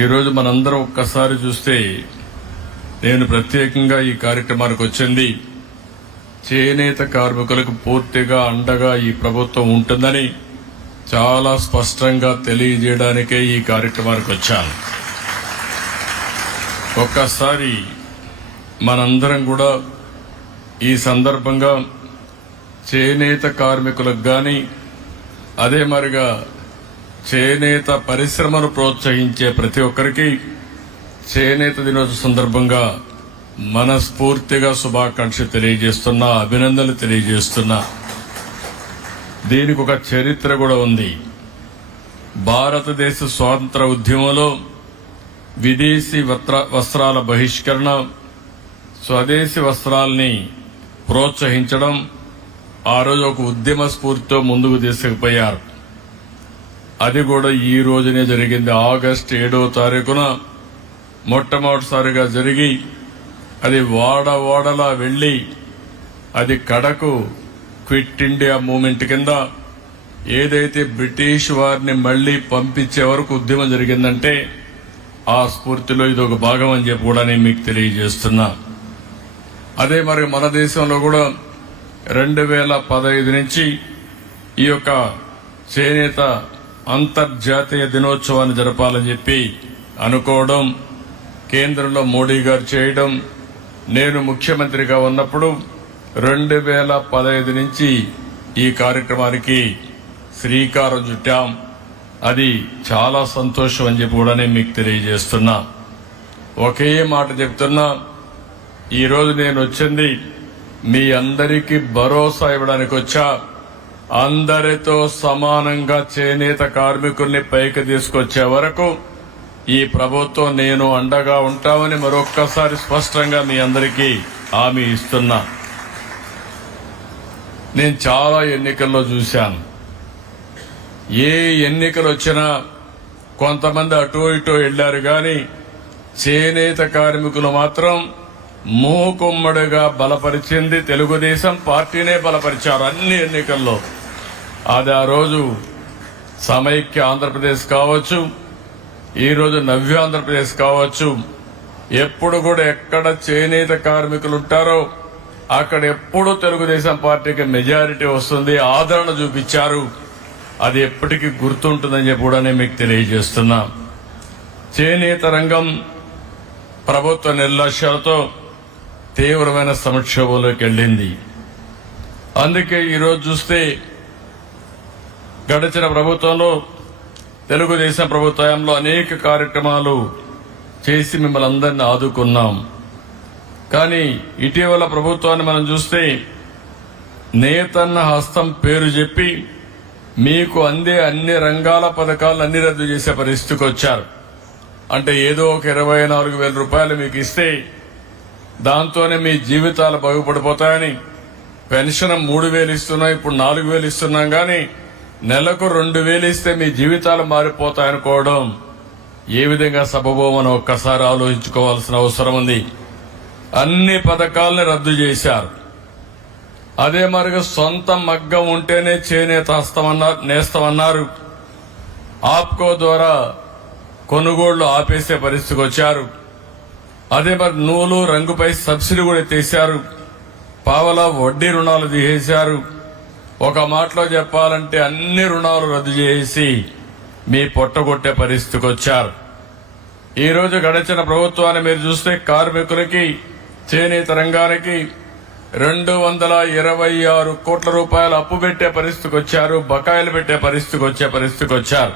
ఈరోజు మనందరం ఒక్కసారి చూస్తే నేను ప్రత్యేకంగా ఈ కార్యక్రమానికి వచ్చింది చేనేత కార్మికులకు పూర్తిగా అండగా ఈ ప్రభుత్వం ఉంటుందని చాలా స్పష్టంగా తెలియజేయడానికే ఈ కార్యక్రమానికి వచ్చాను. ఒక్కసారి మనందరం కూడా ఈ సందర్భంగా చేనేత కార్మికులకు గాని అదే మరిగా చేనేత పరిశ్రమను ప్రోత్సహించే ప్రతి ఒక్కరికి చేనేత దినోత్సవ సందర్భంగా మనస్ఫూర్తిగా శుభాకాంక్షలు తెలియజేస్తున్నా, అభినందనలు తెలియజేస్తున్నా. దీనికి ఒక చరిత్ర కూడా ఉంది. భారతదేశ స్వాతంత్ర ఉద్యమంలో విదేశీ వస్త్రాల బహిష్కరణ, స్వదేశీ వస్త్రాల్ని ప్రోత్సహించడం ఆ రోజు ఒక ఉద్యమ స్ఫూర్తితో ముందుకు తీసుకుపోయారు. అది కూడా ఈ రోజునే జరిగింది. ఆగస్టు 7వ తారీఖున మొట్టమొదటిసారిగా జరిగి అది వాడలా వెళ్లి అది కడకు క్విట్ ఇండియా మూవ్మెంట్ కింద ఏదైతే బ్రిటిష్ వారిని మళ్లీ పంపించే వరకు ఉద్యమం జరిగిందంటే ఆ స్ఫూర్తిలో ఇది ఒక భాగం అని చెప్పి కూడా నేను మీకు తెలియజేస్తున్నా. అదే మరి మన దేశంలో కూడా 2015 నుంచి ఈ యొక్క చేనేత అంతర్జాతీయ దినోత్సవాన్ని జరపాలని చెప్పి అనుకోవడం, కేంద్రంలో మోడీ గారు చేయడం, నేను ముఖ్యమంత్రిగా ఉన్నప్పుడు 2015 నుంచి ఈ కార్యక్రమానికి శ్రీకారం చుట్టాం. అది చాలా సంతోషం అని చెప్పి కూడా నేను మీకు తెలియజేస్తున్నా. ఒకే మాట చెప్తున్నా, ఈరోజు నేను వచ్చింది మీ అందరికీ భరోసా ఇవ్వడానికి వచ్చా. అందరితో సమానంగా చేనేత కార్మికుల్ని పైకి తీసుకొచ్చే వరకు ఈ ప్రభుత్వం నేను అండగా ఉంటామని మరొక్కసారి స్పష్టంగా మీ అందరికీ హామీ ఇస్తున్నా. నేను చాలా ఎన్నికల్లో చూశాను. ఏ ఎన్నికలు వచ్చినా కొంతమంది అటో ఇటో వెళ్లారు గాని చేనేత కార్మికులు మాత్రం మూకుమ్మడిగా బలపరిచింది తెలుగుదేశం పార్టీనే బలపరిచారు అన్ని ఎన్నికల్లో. అది ఆ రోజు సమైక్య ఆంధ్రప్రదేశ్ కావచ్చు, ఈ రోజు నవ్య ఆంధ్రప్రదేశ్ కావచ్చు. ఎప్పుడు కూడా ఎక్కడ చేనేత కార్మికులు ఉంటారో అక్కడ ఎప్పుడు తెలుగుదేశం పార్టీకి మెజారిటీ వస్తుంది, ఆదరణ చూపించారు. అది ఎప్పటికీ గుర్తుంటుందని చెప్పి కూడా నేను మీకు తెలియజేస్తున్నా. చేనేత రంగం ప్రభుత్వ నిర్లక్ష్యాలతో తీవ్రమైన సంక్షోభంలోకి వెళ్ళింది. అందుకే ఈరోజు చూస్తే గడిచిన ప్రభుత్వంలో తెలుగుదేశం ప్రభుత్వంలో అనేక కార్యక్రమాలు చేసి మిమ్మల్ని అందరినీ ఆదుకున్నాం. కానీ ఇటీవల ప్రభుత్వాన్ని మనం చూస్తే నేతన్న హస్తం పేరు చెప్పి మీకు అందే అన్ని రంగాల పథకాలను అన్ని రద్దు చేసే పరిస్థితికి వచ్చారు. అంటే ఏదో ఒక 24,000 రూపాయలు మీకు ఇస్తే దాంతోనే మీ జీవితాలు బాగుపడిపోతాయని, పెన్షన్ 3,000 ఇస్తున్నాం, ఇప్పుడు 4,000 ఇస్తున్నాం, కానీ నెలకు 2,000 ఇస్తే మీ జీవితాలు మారిపోతాయనుకోవడం ఏ విధంగా సబబో మనం ఒక్కసారి ఆలోచించుకోవాల్సిన అవసరం ఉంది. అన్ని పథకాలని రద్దు చేశారు. అదే మరిగా సొంత మగ్గం ఉంటేనే చేనేత నేస్తమన్నారు. ఆప్కో ద్వారా కొనుగోళ్లు ఆపేసే పరిస్థితికి వచ్చారు. అదే మరి నూలు రంగుపై సబ్సిడీ కూడా తీశారు. పావలా వడ్డీ రుణాలు తీసేశారు. ఒక మాటలో చెప్పాలంటే అన్ని రుణాలు రద్దు చేసి మీ పొట్టగొట్టే పరిస్థితికి వచ్చారు. ఈ రోజు గడిచిన ప్రభుత్వాన్ని మీరు చూస్తే కార్మికులకి, చేనేత రంగానికి 226 కోట్ల రూపాయలు అప్పు పెట్టే పరిస్థితికి వచ్చారు, బకాయిలు పెట్టే పరిస్థితికి వచ్చారు.